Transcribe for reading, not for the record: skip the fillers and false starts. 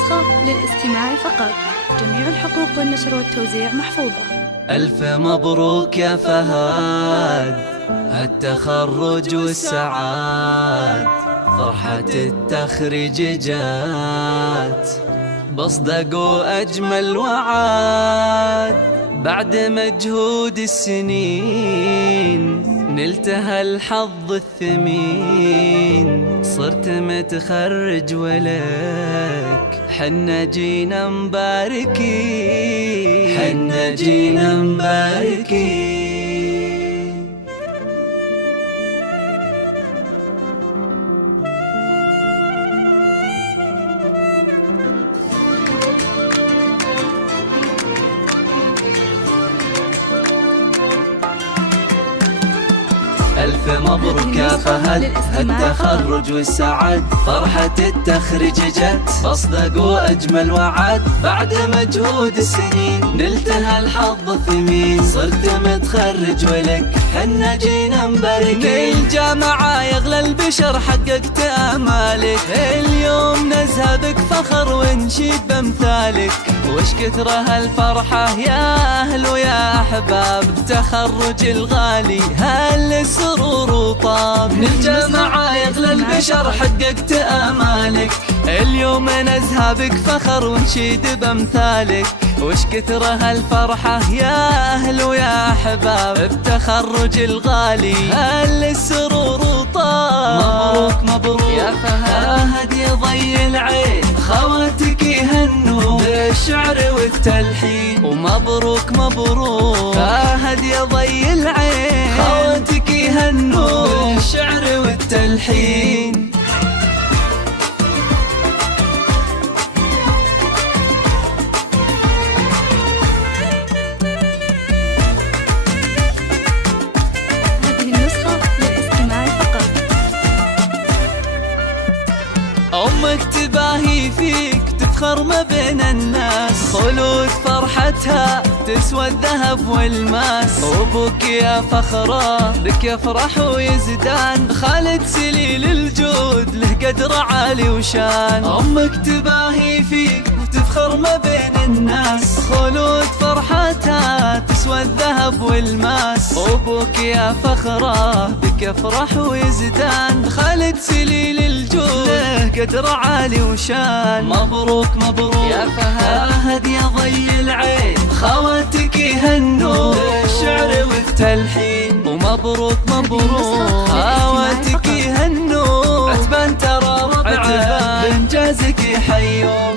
النسخة للاستماع فقط. جميع الحقوق والنشر والتوزيع محفوظة. ألف مبروك يا فهد، التخرج والسعاد، فرحة التخريج جات بصدق وأجمل وعاد. بعد مجهود السنين نلتها الحظ الثمين، صرت متخرج ولك حنا جينا مباركين، حنا جينا مباركين. ألف مبروك يا فهد، التخرج والسعاد، فرحة التخريج جت بصدق وأجمل وعد. بعد مجهود السنين نلتها الحظ الثمين، صرت متخرج ولك حنا جينا مباركين. الجامعة يغلى البشر حققت آمالك، اليوم نزهى بك فخر ونشيد بامثالك. وش كثر هالفرحة يا أهل ويا أحباب، التخرج الغالي هل السرور وطاب. من الجامعة يغلى البشر حققت آمالك، اليوم نزهى بك فخر ونشيد بامثالك. وش كثر هالفرحة يا أهل ويا أحباب، التخرج الغالي هل السرور وطاب. مبروك مبروك يا فهد يا ضي العين، خواتك يهنوا بالشعر والتلحين. ومبروك مبروك فهد يا ضي العين، خواتك يهنوا بالشعر والتلحين. أمك تباهي فيك تفخر ما بين الناس، خلود فرحتها تسوى الذهب والماس. وابوك يا فخره بك يفرح ويزدان، خالد سليل الجود له قدر عالي وشان. أمك تباهي فيك وتفخر ما بين الناس، خلود فرحتها تسوى الذهب والماس. وابوك يا فخره بك يفرح ويزدان، خالد سليل الجود له قدر عالي وشان. مبروك مبروك يا فهد يا ضي العين، خواتك يهنوا بالشعر والتلحين. ومبروك مبروك خواتك يهنوا، عتبان ترى ربعه بإنجازك يحيون.